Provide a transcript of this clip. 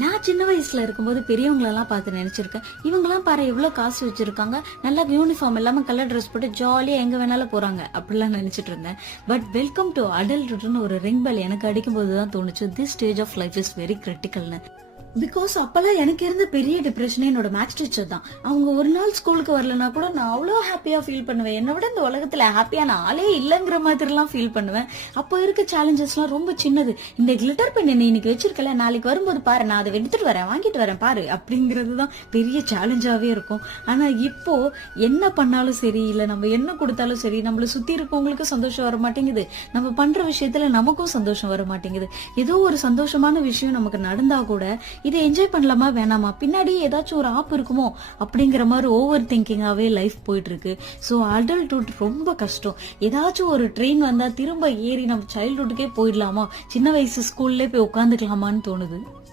நான் சின்ன வயசுல இருக்கும்போது பெரியவங்களெல்லாம் பார்த்து நினைச்சிருக்கேன், இவங்கெல்லாம் பாரு எவ்வளவு காசு வச்சிருக்காங்க, நல்லா யூனிஃபார்ம் இல்லாம கலர் ட்ரெஸ் போட்டு ஜாலியா எங்க வேணாலும் போறாங்க அப்படிலாம் நினைச்சிட்டு இருந்தேன். பட் வெல்கம் டு அடல்ட்ஹுட்னு ஒரு ரிங் பெல் எனக்கு அடிக்கும் போதுதான் தோணுச்சு, this stage of life is very கிரிட்டிக்கல்னு. பிகாஸ் அப்பெல்லாம் எனக்கு இருந்த பெரிய டிப்ரெஷனே என்னோட மேத்ஸ் டீச்சர் தான். அவங்க ஒரு நாள் ஸ்கூலுக்கு வரலன்னா கூட நான் அவ்வளோ ஹாப்பியா ஃபீல் பண்ணுவேன். என்னை விட இந்த உலகத்துல ஹாப்பியான ஆளே இல்லைங்கிற மாதிரிலாம் ஃபீல் பண்ணுவேன். அப்போ இருக்க சேலஞ்சஸ்லாம் ரொம்ப சின்னது. இந்த கிளிட்டர் பென் என்ன இன்னைக்கு வச்சிருக்கல, நாளைக்கு வரும்போது பாரு நான் அதை எடுத்துட்டு வரேன், வாங்கிட்டு வரேன் பாரு அப்படிங்கிறது தான் பெரிய சேலஞ்சாவே இருக்கும். ஆனா இப்போ என்ன பண்ணாலும் சரி, இல்ல நம்ம என்ன கொடுத்தாலும் சரி, நம்மள சுத்தி இருக்கவங்களுக்கு சந்தோஷம் வர மாட்டேங்குது, நம்ம பண்ற விஷயத்துல நமக்கும் சந்தோஷம் வர மாட்டேங்குது. ஏதோ ஒரு சந்தோஷமான விஷயம் நமக்கு நடந்தா கூட இதை என்ஜாய் பண்ணலாமா வேணாமா, பின்னாடி ஏதாச்சும் ஒரு ஆப் இருக்குமோ அப்படிங்கிற மாதிரி ஓவர் திங்கிங்காவே லைஃப் போயிட்டு இருக்கு. ஸோ அடல்ட்ஹுட் ரொம்ப கஷ்டம். ஏதாச்சும் ஒரு ட்ரெயின் வந்தா திரும்ப ஏறி நம்ம சைல்ட்ஹுட்டுக்கே போயிடலாமா, சின்ன வயசு ஸ்கூல்லே போய் உட்காந்துக்கலாமான்னு தோணுது.